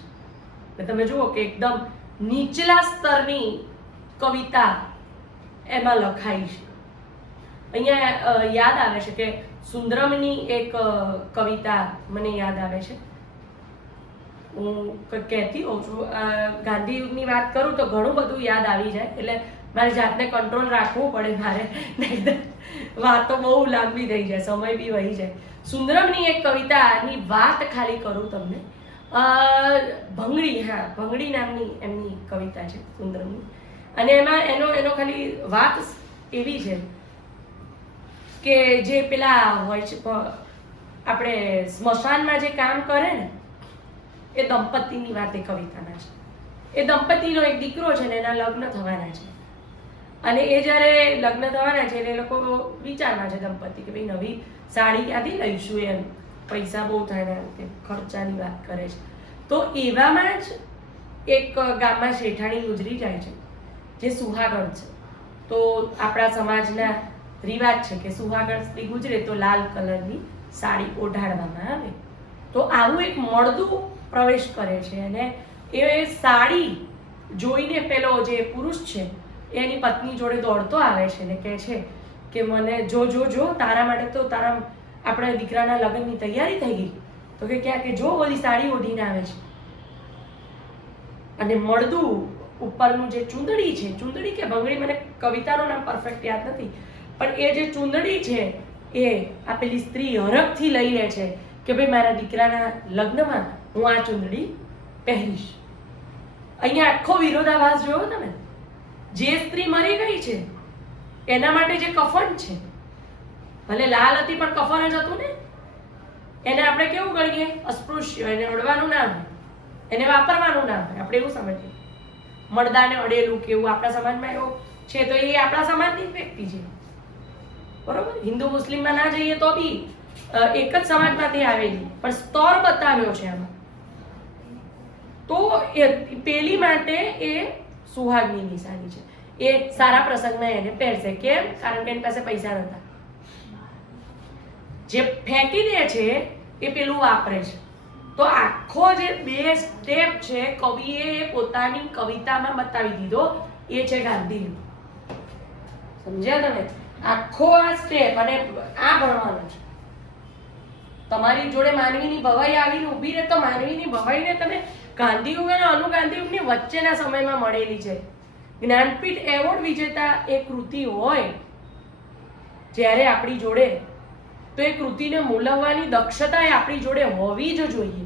છે. તમે જુઓ કે એકદમ નીચલા સ્તરની કવિતા એમાં લખાઈ છે. અહીંયા યાદ આવે છે કે સુંદરમની એક કવિતા મને યાદ આવે છે. હું કહેતી હોઉં છું, ગાંધી યુગની વાત કરું તો ઘણું બધું યાદ આવી જાય, એટલે મારે જાતને કંટ્રોલ રાખવું પડે મારે, નહીં વાતો બહુ લાંબી થઈ જાય, સમય બી વહી જાય. સુંદરમની એક કવિતાની વાત ખાલી કરું તમને. ભંગડી, હા, ભંગડી નામની એમની કવિતા છે સુંદરમની, અને એમાં એનો ખાલી વાત એવી છે કે જે પેલા હોય છે આપણે સ્મશાનમાં જે કામ કરે ને એ દંપતીની વાત એ કવિતામાં છે. એ દંપતીનો એક દીકરો છે ને એના લગ્ન થવાના છે, અને એ જ્યારે લગ્ન થવાના છે એટલે એ લોકો વિચારમાં છે દંપતી કે ભાઈ નવી સાડી ક્યાંથી લઈશું, એમ પૈસા બહુ થાય ને તે ખર્ચાની વાત કરે છે. તો એવામાં જ એક ગામમાં શેઠાણી ગુજરી જાય છે જે સુહાગણ છે. તો આપણા સમાજના રિવાજ છે કે સુહાગણ સ્ત્રી ગુજરે તો લાલ કલરની સાડી ઓઢાડવામાં આવે. તો આવું એક મળદું પ્રવેશ કરે છે, અને એ સાડી જોઈને પેલો જે પુરુષ છે એની પત્ની જોડે દોડતો આવે છે ને કહે છે કે મને જો જો જો તારા માટે તો તારા આપણા દીકરાના લગ્નની તૈયારી થઈ ગઈ. તો કે ક્યાં કે જો ઓલી સાડી ઓઢીને આવે છે. અને મળદું ઉપરનું જે ચૂંદડી છે, ચૂંદડી કે ભંગડી, મને કવિતાનું નામ પરફેક્ટ યાદ નથી, પણ એ જે ચૂંદડી છે એ આ પેલી સ્ત્રી હરખથી લઈ લે છે કે ભાઈ મારા દીકરાના લગ્નમાં હું આ ચૂંદડી પહેરીશ. અહીંયા આખો વિરોધાભાસ જોયો તમે. જે સ્ત્રી મરી ગઈ છે એના માટે જે કફન છે, ભલે લાલ હતી પણ કફન જ હતું ને, એને આપણે કેવું ગણીએ? અસ્પૃશ્ય. એને અડવાનું ના હોય, એને વાપરવાનું ના હોય. આપણે એવું સમજીએ મળદાને અડેલું કેવું આપણા સમાજમાં એવું છે, તો એ આપણા સમાજની વ્યક્તિ છે, બરોબર. હિન્દુ મુસ્લિમમાં ના જઈએ તો બી એક જ સમાજમાંથી આવેલી, પણ સ્તર બતાવ્યો છે આમાં. તો એ પેલી માટે એ સુહાગની નિશાની છે. એ સારા પ્રસંગમાં એને પહેરશે. કેમ? કારણ કે એની પાસે પૈસા નતા. જે ફેંકી દે છે એ પેલું વાપરે છે. તો આખો જે બે સ્ટેપ છે કવિએ પોતાની કવિતામાં બતાવી દીધો. એ છે ગાંધી. સમજ્યા તમે? આખો આ સ્ટેપ, અને આ ભણવાનું છે. તમારી જોડે માનવીની ભવાઈ આવીને ઊભી રહે તો માનવીની ભવાઈને તમે ગાંધીયુગ અને અનુગાંધીયુગની વચ્ચેના સમયમાં મળેલી છે. જ્ઞાનપીઠ એવોર્ડ વિજેતા એ કૃતિ હોય જ્યારે આપણી જોડે, તો એ કૃતિને મૂલવવાની દક્ષતા એ આપણી જોડે હોવી જ જોઈએ.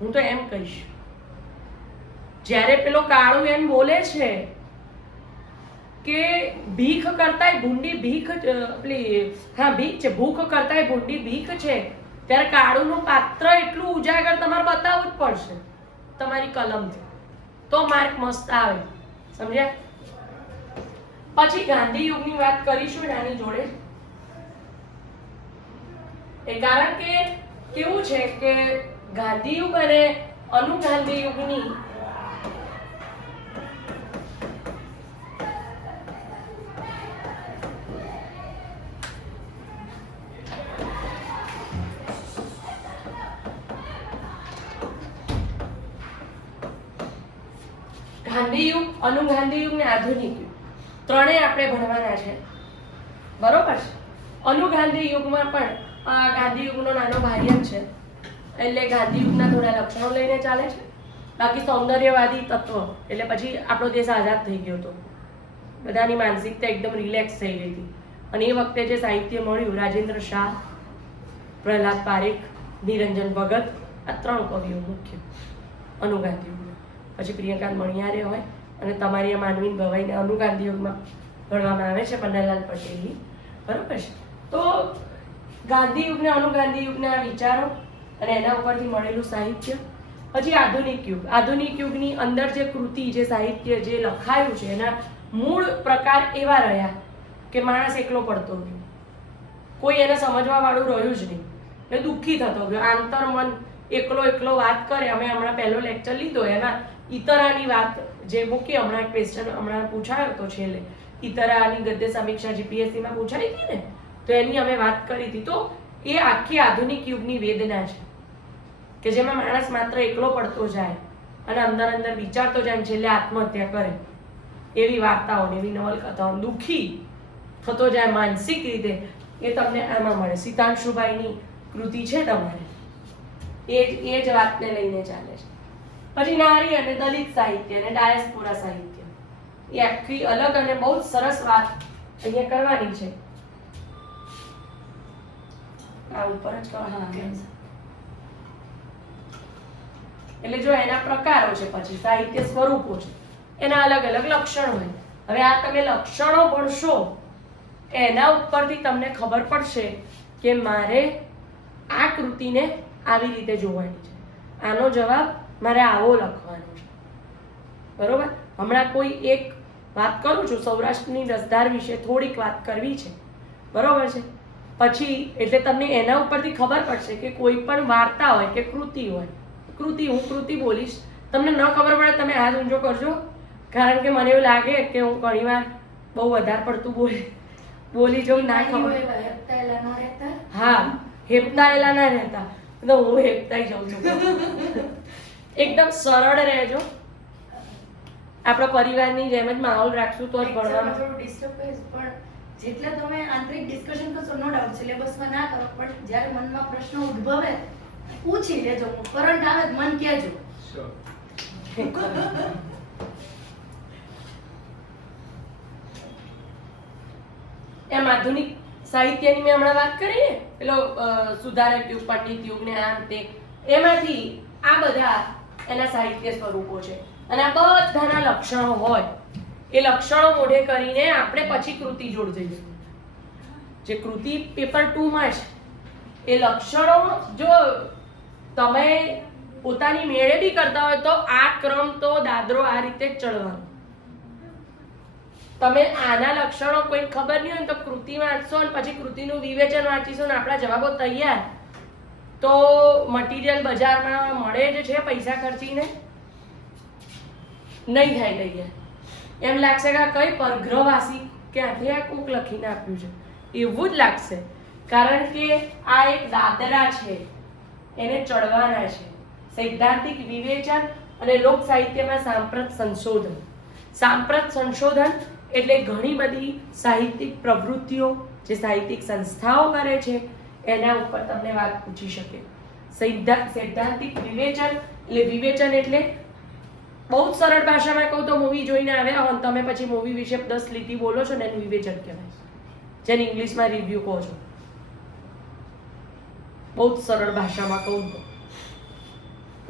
હું તો એમ કહીશ. જ્યારે પેલો કાળુ એમ બોલે છે કે ભીખ કરતાય ભૂંડી ભીખ, પેલી હા ભીખ છે, ભૂખ કરતાય ભૂંડી ભીખ છે, ત્યારે કાળુનું પાત્ર એટલું ઉજાગર તમારે બતાવવું જ પડશે તમારી કલમથી, તો માર્ક મસ્ત આવે. સમજ્યા? પછી ગાંધી યુગની વાત કરીશું આની જોડે. એ કારણ કે કેવું છે કે ગાંધી યુગ અને અનુગાંધી યુગની ગાંધી યુગ, અનુગાંધી યુગ ને આધુનિક યુગ ત્રણેય આપણે ભણવાના છે, બરોબર છે. અનુગાંધી યુગમાં પણ ગાંધી યુગનો નાનો ભારિયન છે, એટલે ગાંધી યુગના થોડા લક્ષણો લઈને ચાલે છે. બાકી સૌંદર્યવાદી તત્વ, એટલે પછી આપણો દેશ આઝાદ થઈ ગયો હતો, બધાની માનસિકતા એકદમ રિલેક્સ થઈ ગઈ હતી. અને એ વખતે જે સાહિત્ય મળ્યું, રાજેન્દ્ર શાહ, પ્રહલાદ પારેખ, નિરંજન ભગત, આ ત્રણ કવિઓ મુખ્ય અનુગાંધી યુગના. પછી પ્રિયંકાંત મણિયારે હોય, અને તમારી આ માનવી ભવાઈને અનુગાંધી યુગમાં ભણવામાં આવે છે, પન્નાલાલ પટેલની, બરોબર છે. તો ગાંધી યુગ ને અનુગાંધી યુગના વિચારો અને એના ઉપરથી મળેલું સાહિત્ય. પછી આધુનિક યુગ. આધુનિક યુગની અંદર જે કૃતિ, જે સાહિત્ય જે લખાયું છે એના મૂળ પ્રકાર એવા રહ્યા કે માણસ એકલો પડતો ગયો, કોઈ એને સમજવા વાળું રહ્યું જ નહીં, એ દુઃખી થતો ગયો. આંતરમન એકલો એકલો વાત કરે. અમે હમણાં પહેલો લેક્ચર લીધો, એમાં ઈતરાની વાત જે મૂકી હમણાં ક્વેશ્ચન હમણાં પૂછાયો હતો છેલ્લે ઇતરાની ગદ્ય સમીક્ષા જીપીએસસી માં પૂછાઈ હતી ને, તો એની અમે વાત કરી હતી. તો એ આખી આધુનિક યુગની વેદના છે કે જેમાં માણસ માત્ર એકલો પડતો જાય અને અંદર અંદર વિચારતો જાય અને છેલ્લે આત્મહત્યા કરે. એવી વાર્તાઓ ને એવી નવલકથાઓ, દુઃખી થતો જાય માનસિક રીતે, એ તમને આમાં મળે. સીતાંશુભાઈની કૃતિ છે તમારે, એ જ વાતને લઈને ચાલે છે. પછી નારી અને દલિત સાહિત્ય અને ડાયસ્પોરા સાહિત્ય, એ આખી અલગ અને બહુ જ સરસ વાત અહીંયા કરવાની છે. આ ઉપર જ કહો. હા, એટલે જો એના પ્રકારો છે, પછી સાહિત્ય સ્વરૂપો છે, એના અલગ અલગ લક્ષણો હોય. હવે આ તમે લક્ષણો ભણશો એના ઉપરથી તમને ખબર પડશે કે મારે આ કૃતિને આવી રીતે જોવાની છે, આનો જવાબ મારે આવો લખવાનો છે. બરોબર? હમણાં કોઈ એક વાત કરું છું, સૌરાષ્ટ્રની રસધાર વિશે થોડીક વાત કરવી છે. બરોબર છે? પછી એટલે તમને એના ઉપરથી ખબર પડશે કે કોઈ પણ વાર્તા હોય કે કૃતિ હોય, હું કૃતિ બોલીશ, તમને ન ખબર પડે તમે હાથ ઊંચો કરજો, કારણ કે મને એવું લાગે કે હું ઘણીવાર બહુ વધારે પડતું બોલી જાઉં, ના ખબર. હા, હેપતાયેલા ના રહેતા, તો હું હેપતાઈ જાઉં છું. એકદમ સરળ રહેજો. આપણા પરિવારની જેમ જ માહોલ રાખશું તો જ ભણવામાં થોડું ડિસ્ટર્બ કરીશ, પણ જેટલા તમે આંતરિક ડિસ્કશન કરશો નો ડાઉટ સિલેબસમાં ના કરો, પણ જ્યારે મનમાં પ્રશ્ન ઉદ્ભવે પૂછી લેજો, કરંટ આવે મન કહેજો. એમ આધુનિક સાહિત્યની મેં હમણાં વાત કરી ને, પેલો સુધારક યુગ, પંડિત યુગ ને આમ તે, એમાંથી આ બધા એના સાહિત્ય સ્વરૂપો છે. અને આ બધાના લક્ષણો હોય, એ લક્ષણો મોઢે કરીને આપણે પછી કૃતિ જોડ જઈશું. જે કૃતિ પેપર 2 માં છે, એ લક્ષણો જો તમે પોતાની મેળે બી કરતા હોય તો આ ક્રમ તો દાદરો આ રીતે જ ચડવાનો. તમે આના લક્ષણો કોઈ ખબર નહીં હોય તો કૃતિ વાંચશો અને પછી કૃતિનું વિવેચન વાંચીશો ને આપણા જવાબો તૈયાર, તો મટીરિયલ બજારમાં મળે જ છે પૈસા ખર્ચીને, નહીં થાય તૈયાર. એમ લાગશે કે કઈ પરગ્રહવાસી ક્યાંથી આ કોક લખીને આપ્યું છે, એવું જ લાગશે. કારણ કે આ એક દાદરા છે, એને ચડવાના છે. સૈદ્ધાંતિક વિવેચન અને લોક સાહિત્યમાં સાંપ્રત સંશોધન. સાંપ્રત સંશોધન એટલે ઘણી બધી સાહિત્યિક પ્રવૃત્તિઓ જે સાહિત્યિક સંસ્થાઓ કરે છે એના ઉપર તમને વાત પૂછી શકે. સૈદ્ધાંતિક વિવેચન એટલે વિવેચન એટલે બહુ જ સરળ ભાષામાં કહું તો મૂવી જોઈને આવ્યા હો તમે પછી મૂવી વિશે 10 લીટી બોલો છો ને એનું વિવેચન કહેવાય, જેને ઇંગ્લિશમાં રિવ્યુ કહો છો. બહુ જ સરળ ભાષામાં કહું તો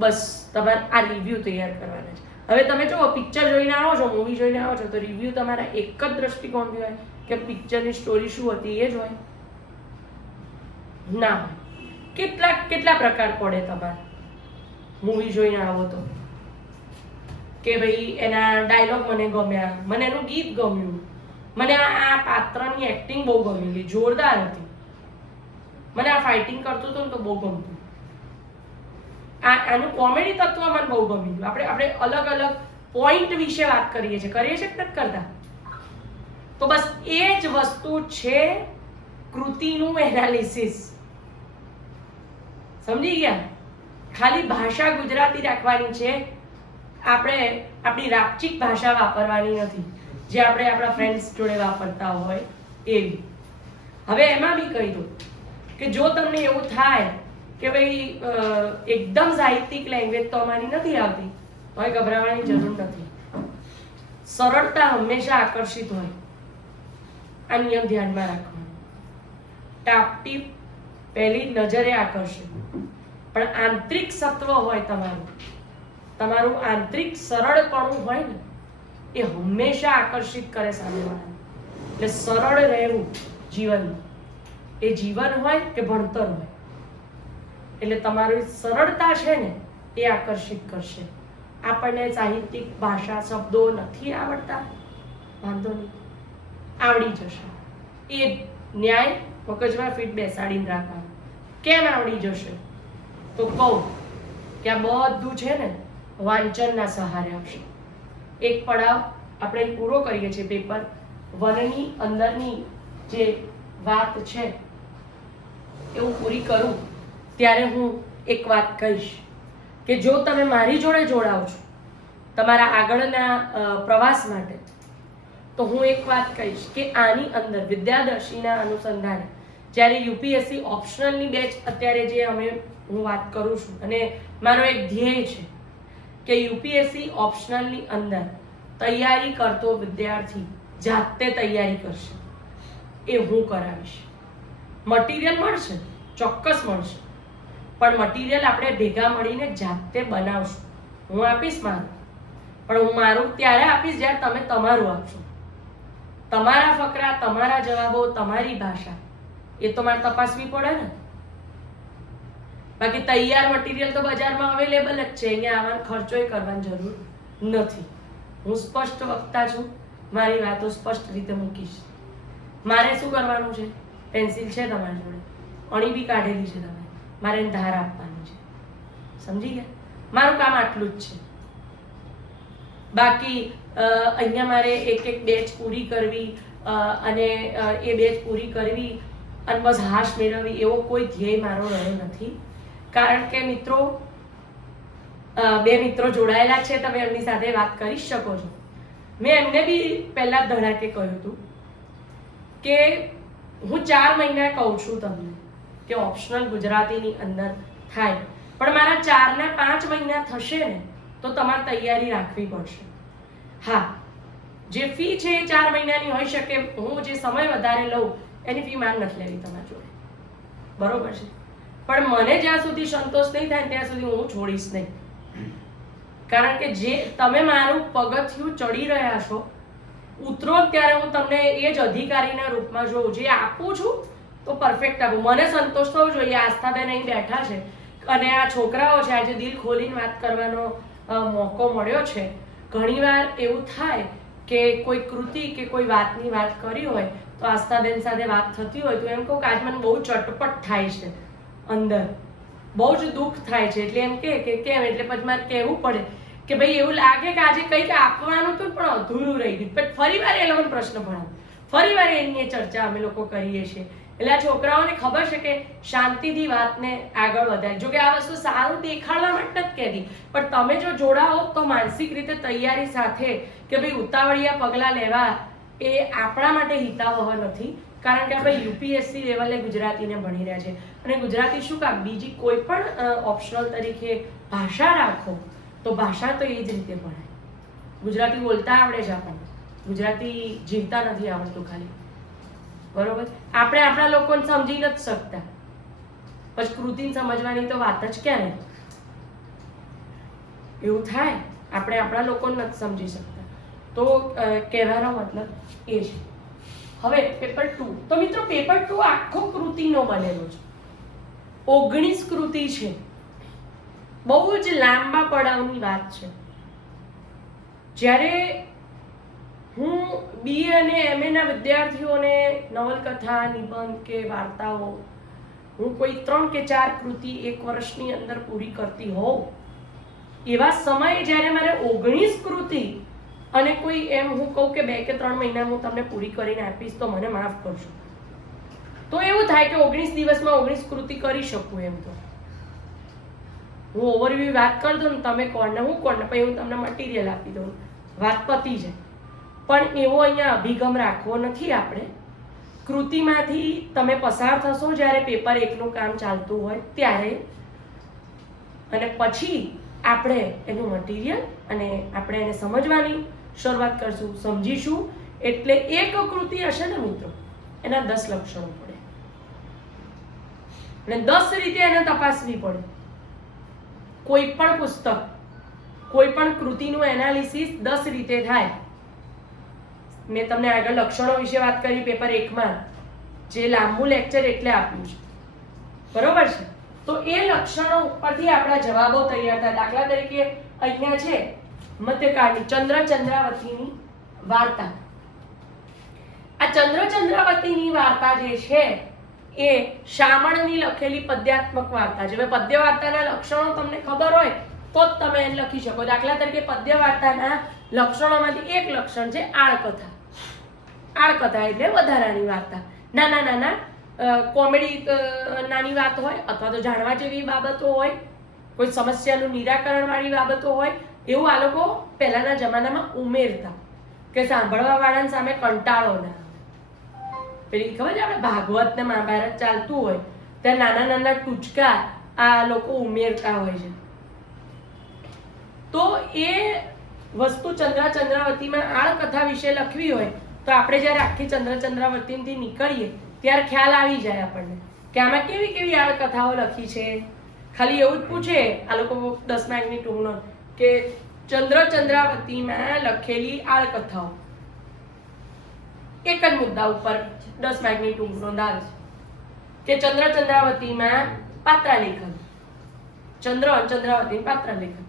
બસ તમારે આ રિવ્યુ તૈયાર કરવાના છે. હવે તમે જો પિક્ચર જોઈને આવો છો, મૂવી જોઈને આવો છો, તો રિવ્યુ તમારા એક જ દ્રષ્ટિકોણથી હોય કે પિક્ચરની સ્ટોરી શું હતી એ જ હોય? ના હોય. કેટલા પ્રકાર પડે તમારે મૂવી જોઈને આવો તો, કે ભાઈ એના ડાયલોગ મને ગમ્યા, મને એનું ગીત ગમ્યું, મને આ પાત્રની એક્ટિંગ બહુ ગમેલી, જોરદાર હતી, મને આ ફાઇટિંગ કરતું હતું ને તો બહુ ગમતું, આનું કોમેડી તત્વ મને બહુ ગમ્યું. આપણે અલગ અલગ પોઈન્ટ વિશે વાત કરીએ છીએ કે નથી કરતા? તો બસ એ જ વસ્તુ છે કૃતિનું એનાલિસિસ. સમજી ગયા? ખાલી ભાષા ગુજરાતી રાખવાની છે, આપણે આપણી રાપચિક ભાષા વાપરવાની નથી જે આપણે આપણા ફ્રેન્ડ્સ જોડે વાપરતા હોય એવી. હવે એમાં બી કહી દઉં કે જો તમને એવું થાય કે ભાઈ એકદમ સાહિત્યિક લેંગ્વેજ તો અમારી નથી આવતી, હવે ગભરાવાની જરૂર નથી. સરળતા હંમેશા આકર્ષિત હોય, આ નિયમ ધ્યાનમાં રાખવાનો. ટાપટીપ પહેલી નજરે આકર્ષે, પણ આંતરિક સત્વ હોય તમારું આંતરિક સરળપણું હોય ને, એ હંમેશા આકર્ષિત કરે સામેવાળાને. એટલે સરળ રહેવું જીવનમાં, એ જીવન હોય કે ભણતર હોય, એટલે તમારી સરળતા છે ને એ આકર્ષિત કરશે. આપણને સાહિત્યિક ભાષા શબ્દો નથી આવડતા, વાંધો નહીં, આવડી જશે. એ ન્યાય મગજમાં ફીટ બેસાડીને રાખવાનું. કેમ આવડી જશે? તો કહું કે આ બધું છે ને વાંચનના સહારે આવશે. એક પડાવ આપણે પૂરો કરીએ છીએ પેપર 1 ની અંદરની જે વાત છે એ હું પૂરી કરું ત્યારે હું એક વાત કહીશ કે જો તમે મારી જોડે જોડાવ છો તમારા આગળના પ્રવાસ માટે, તો હું એક વાત કહીશ કે આની અંદર વિદ્યાદર્શીના અનુસંધાને જ્યારે યુપીએસસી ઓપ્શનલની બેચ અત્યારે જે હું વાત કરું છું, અને મારો એક ધ્યેય છે કે યુપીએસસી ઓપ્શનલની અંદર તૈયારી કરતો વિદ્યાર્થી જાતે તૈયારી કરશે એ હું કરાવીશ. મટીરિયલ મળશે, ચોક્કસ મળશે, પણ મટીરિયલ આપણે ભેગા મળીને જાતે બનાવશું. હું આપીશ મારું, પણ હું મારું ત્યારે આપીશ જ્યારે તમે તમારું આપશો. તમારા ફકરા, તમારા જવાબો, તમારી ભાષા એ તો મારે તપાસવી પડે ને. બાકી તૈયાર મટીરિયલ તો બજારમાં અવેલેબલ જ છે, અહીંયા આવવાનો ખર્ચોય કરવાની જરૂર નથી. હું સ્પષ્ટ વક્તા છું, મારી વાતો સ્પષ્ટ રીતે મૂકીશ. મારે શું કરવાનું છે? પેન્સિલ છે તમારી જોડે, અણી બી કાઢેલી છે તમે, મારે એને ધાર આપવાની છે. સમજી ગયા? મારું કામ આટલું જ છે. બાકી અહીંયા મારે એક બેચ પૂરી કરવી અને એ બેચ પૂરી કરવી અને બસ હાશ મેળવવી એવો કોઈ ધ્યેય મારો રહ્યો નથી. કારણ કે મિત્રો, 2 મિત્રો જોડાયેલા છે, તમે એમની સાથે વાત કરી શકો છો. મેં એમને બી પહેલા ધડાકે કહ્યું હતું કે હું 4 મહિના કહું છું તમને કે ઓપ્શનલ ગુજરાતીની અંદર થાય, પણ મારા 4 ને 5 મહિના થશે ને તો તમારે તૈયારી રાખવી પડશે. હા, જે ફી છે એ 4 મહિનાની હોઈ શકે. હું જે સમય વધારે લઉં એની ફી માન નથી લેવી તમારા જોડે, બરોબર છે? પણ મને જ્યાં સુધી સંતોષ નહીં થાય ત્યાં સુધી હું છોડીશ નહીં. કારણ કે જે તમે મારું પગથિયું ચડી રહ્યા છો, ઉતરો ત્યારે હું તમને એ જ અધિકારીના રૂપમાં જોઉં. જે આપું છું તો પરફેક્ટ આપું. મને સંતોષ થવો જોઈએ. આસ્થાબેન અહીં બેઠા છે અને આ છોકરાઓ છે, આજે દિલ ખોલીને વાત કરવાનો મોકો મળ્યો છે. ઘણીવાર એવું થાય કે કોઈ કૃતિ કે કોઈ વાતની વાત કરી હોય તો આસ્થાબેન સાથે વાત થતી હોય તો એમ કહું કે આજ મને બહુ ચટપટ થાય છે, અંદર બહુ જ દુઃખ થાય છે. એટલે એમ કે કેમ? એટલે પછી મારે કહેવું પડે કે ભાઈ એવું લાગે કે આજે કંઈક આપવાનું હતું પણ અધૂરું રહી ગયું. પણ ફરી વાર એ લોકોને પ્રશ્ન ભણાવો, ફરી વાર એની ચર્ચા અમે લોકો કરીએ છીએ. એટલે આ છોકરાઓને ખબર છે કે શાંતિથી વાતને આગળ વધારે. જો કે આ વસ્તુ સારું દેખાડવા માટે જ કહેતી, પણ તમે જો જોડાઓ તો માનસિક રીતે તૈયારી સાથે કે ભાઈ ઉતાવળિયા પગલાં લેવા એ આપણા માટે હિતાવહ નથી. કારણ કે આપણે યુપીએસસી લેવલે ગુજરાતીને ભણી રહ્યા છે, અને ગુજરાતી શું કામ, બીજી કોઈ પણ ઓપ્શનલ તરીકે ભાષા રાખો તો ભાષા તો એ જ રીતે ભણાય. ગુજરાતી બોલતા આવડે છે આપણને, ગુજરાતી જીવતા નથી આવડતું ખાલી, બરોબર? આપણે આપણા લોકોને સમજી નથી શકતા, પછી કૃતિને સમજવાની તો વાત જ ક્યાં રહી? એવું થાય, આપણે આપણા લોકોને નથી સમજી શકતા. તો કહેવાનો મતલબ એ છે. હવે પેપર 2, તો મિત્રો પેપર 2 આખો કૃતિનો બનેલો છે. 19 કૃતિ છે, બહુ જ લાંબા પડાવની વાત છે. જ્યારે હું BA અને MA ના વિદ્યાર્થીઓને નવલકથા, નિબંધ કે વાર્તાઓ હું કોઈ 3 કે 4 કૃતિ 1 વર્ષની અંદર પૂરી કરતી હોઉં, એવા સમયે જ્યારે મારે 19 કૃતિ અને કોઈ એમ હું કહું કે 2 કે 3 મહિના હું તમને પૂરી કરીને આપીશ તો મને માફ કરશો. તો એવું થાય કે 19 દિવસમાં 19 કૃતિ કરી શકું. એમ તો હું ઓવરવ્યૂ વાત કરી દઉં ને, તમે કોણ ને હું કોણ ને, પછી હું તમને મટીરિયલ આપી દઉં, વાત પતી જાય. પણ એવો અહીંયા અભિગમ રાખવો નથી આપણે. કૃતિમાંથી તમે પસાર થશો જ્યારે પેપર 1નું કામ ચાલતું હોય ત્યારે, અને પછી આપણે એનું મટીરિયલ અને આપણે એને સમજવાની શરૂઆત કરશું, સમજીશું. એટલે એક કૃતિ હશે ને મિત્રો, એના 10 લક્ષણો પડે અને 10 રીતે એને તપાસવી પડે. કોઈ પણ પુસ્તક, કોઈ પણ કૃતિનું એનાલિસિસ 10 રીતે થાય. મેં તમને આગળ લક્ષણો વિશે વાત કરી પેપર 1માં, જે લાંબુ લેક્ચર એટલે આપ્યું છે, બરોબર છે? તો એ લક્ષણો ઉપરથી આપણા જવાબો તૈયાર થાય. દાખલા તરીકે અહીંયા છે મધ્યકાળની ચંદ્રચંદ્રાવતીની વાર્તા. આ ચંદ્રચંદ્રાવતીની વાર્તા જે છે એ શામળની લખેલી પદ્યાત્મક વાર્તા છે. હવે પદ્ય વાર્તાના લક્ષણો તમને ખબર હોય તો જ તમે એને લખી શકો. દાખલા તરીકે પદ્ય વાર્તાના લક્ષણોમાંથી એક લક્ષણ છે આળકથા. આળકથા એટલે વધારાની વાર્તા. નાના નાના કોમેડી નાની વાત હોય અથવા તો જાણવા જેવી બાબતો હોય, કોઈ સમસ્યાનું નિરાકરણ વાળી બાબતો હોય, એવું આ લોકો પહેલાના જમાનામાં ઉમેરતા કે સાંભળવા વાળાની સામે કંટાળો ના આવે. પેલી ખબર છે આપણે ભાગવત ને મહાભારત ચાલતું હોય ત્યાં નાના નાના ટૂચકા આ લોકો ઉમેરતા હોય છે. તો એ વસ્તુ ચંદ્રાવતીમાં આળકથા વિશે લખવી હોય તો આપણે જ્યારે આખી ચંદ્રાવતીથી નીકળીએ ત્યારે ખ્યાલ આવી જાય આપણને કે આમાં કેવી કેવી આળકથાઓ લખી છે. ખાલી એવું જ પૂછે આ લોકો 10 માર્કની ટૂંકનો કે ચંદ્રાવતીમાં લખેલી આળકથાઓ, એક જ મુદ્દા ઉપર 10 માર્કની ટૂંકનો આવે છે કે ચંદ્રાવતીમાં પાત્રાલેખન, ચંદ્રાવતી પાત્રાલેખન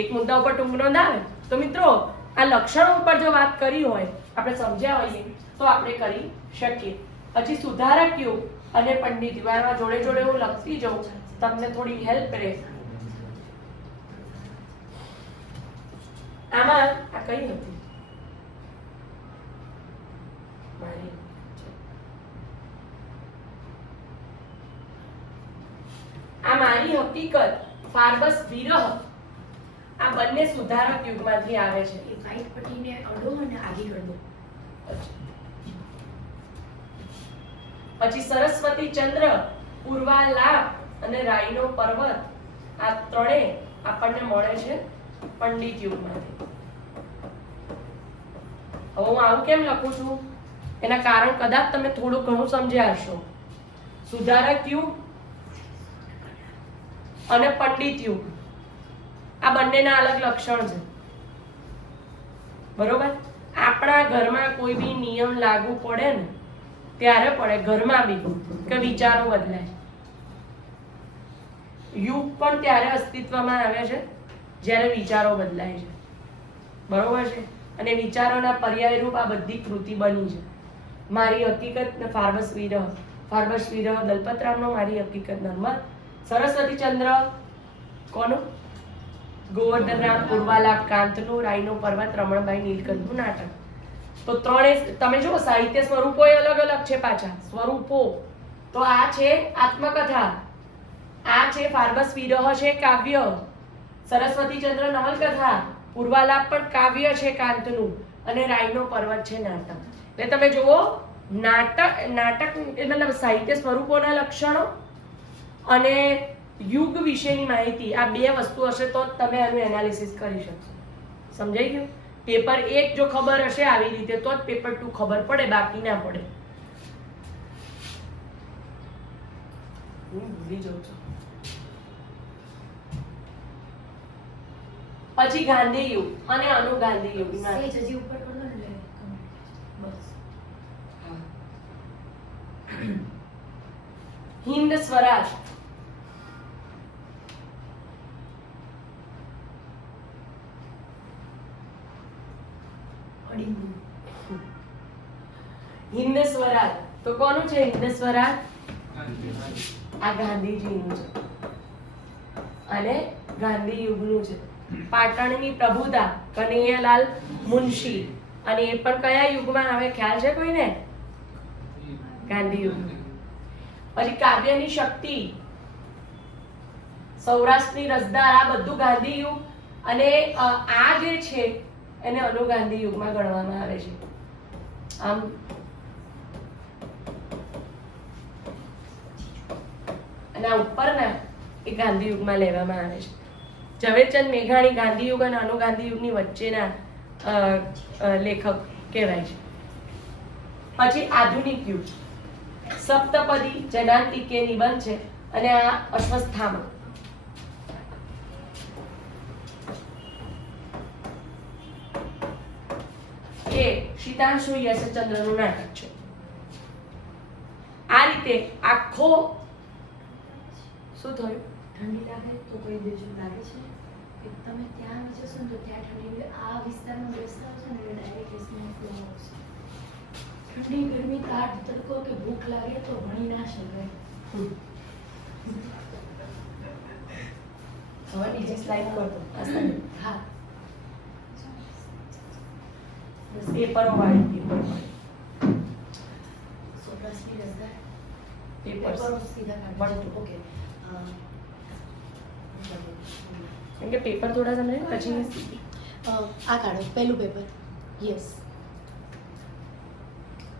એક મુદ્દા ઉપર ટૂંક નોંધ આવે. તો મિત્રો આ લક્ષણો ઉપર જો વાત કરી હોય, આપણે સમજ્યા હોઈએ તો આપણે કરી શકીએ. પછી સુધારક યુગ અને પંડિત યુગ જોડે જોડે હું લખતી જાઉં, તમને થોડી હેલ્પ રહે. આમાં આ કઈ હતી આ મારી હકીકત, ફાર્બસ વિરહ, આ બંને સુધારક યુગમાંથી આવે છે. એ વ્હાઈટ પટ્ટીને અડો અને આગી કરી દો. પછી સરસ્વતી ચંદ્ર, પૂર્વાલાપ અને રાઈનો પર્વત, આ ત્રણે આપણને મળે છે પંડિત યુગમાંથી. હવે હું આવું કેમ લખું છું એના કારણ કદાચ તમે થોડું ઘણું સમજ્યા હશો. સુધારક યુગ અને પંડિત યુગ આ બંનેના અલગ લક્ષણ છે, બરોબર. આપણા ઘરમાં કોઈ બી નિયમ લાગુ પડે ને ત્યારે પડે, ઘરમાં બી કે વિચારો બદલાય. યુગ પણ ત્યારે અસ્તિત્વમાં આવે છે જ્યારે વિચારો બદલાય છે, બરોબર છે. અને વિચારોના પર્યાયરૂપ આ બધી કૃતિ બની છે. મારી હકીકત ને ફાર્બસ વિરહ, દલપતરામનો મારી હકીકત નર્મદ, સરસ્વતી ચંદ્ર કોનું, ગોવર્ધન રામ, પૂર્વાલાપ કાંતનું, રાઈનો પર્વત રમણભાઈ નીલકંઠનું નાટક. તો ત્રણે તમે જુઓ સાહિત્ય સ્વરૂપો અલગ અલગ છે પાછા સ્વરૂપો. તો આ છે આત્મકથા, આ છે ફાર્બસ વિરહ છે કાવ્ય, સરસ્વતી ચંદ્ર નવલકથા, પૂર્વાલાપ પણ કાવ્ય છે કાંતનું, અને રાઈનો પર્વત છે નાટક. એટલે તમે જુઓ નાટક મતલબ સાહિત્ય સ્વરૂપોના લક્ષણો અને યુગ વિશેની માહિતી, આ બે વસ્તુ હશે તો જ તમે આનું એનાલિસિસ કરી શકશો. સમજાઈ ગયું? પેપર 1 જો ખબર હશે આવી રીતે તો જ પેપર 2 ખબર પડે, બાકી ના પડે. હું ભૂલી જાઉં છું. પછી ગાંધી યુગ અને અનુગાંધી યુગ. હજી ઉપર કર દો ને એટલે બસ. હિન્દ સ્વરાજ, હિન્દ સ્વરાજ તો કોનું છે? હિન્દ સ્વરાજ આ ગાંધીજીનું છે અને ગાંધી યુગનું છે. પાટણની પ્રભુતા કનૈયાલાલ મુનશી, અને એ પણ કયા યુગમાં આવે ખ્યાલ છે કોઈને? ગાંધી યુગ. પછી કાવ્યની શક્તિ, સૌરાષ્ટ્રની રસદાર, આ બધું ગાંધી યુગ. અને આ જે છે એને અનુગાંધી યુગમાં ગણવામાં આવે છે. આમ અને આ ઉપરના એ ગાંધી યુગમાં લેવામાં આવે છે. ઝવેરચંદ મેઘાણી ગાંધી યુગ અને અનુગાંધી યુગની વચ્ચેના લેખક કહેવાય છે. પછી આધુનિક યુગ, સપ્તપદી જનાંતિકે નિબંધ છે અને આ અશ્વસ્થામા. એ શીતાંશુ યશચંદ્રનું નાટક છે. આ રીતે આખો શું થયું? ઠંડી લાગે તો કોઈ દેજો લાગે છે કે તમે ત્યાં જશો ને તો ત્યાં ઠંડી, આ વિસ્તારમાં બેસતા હશો ને એટલે ડાયરેક્ટ એસીનો ફ્લો આવશે. ઠંડી ગરમી તાપ તડકો કે ભૂખ લાગે તો ભણી ના શકાય. હવે બીજી સ્લાઇડ કરતો. હા પેપરો વાળી પેપર વાળી સૌરાષ્ટ્રની રજા પેપર્સ પેપરો સીધા કાઢો વળતું. ઓકે કેમ કે પેપર થોડા સમય પછી આ કાઢો પહેલું પેપર યસ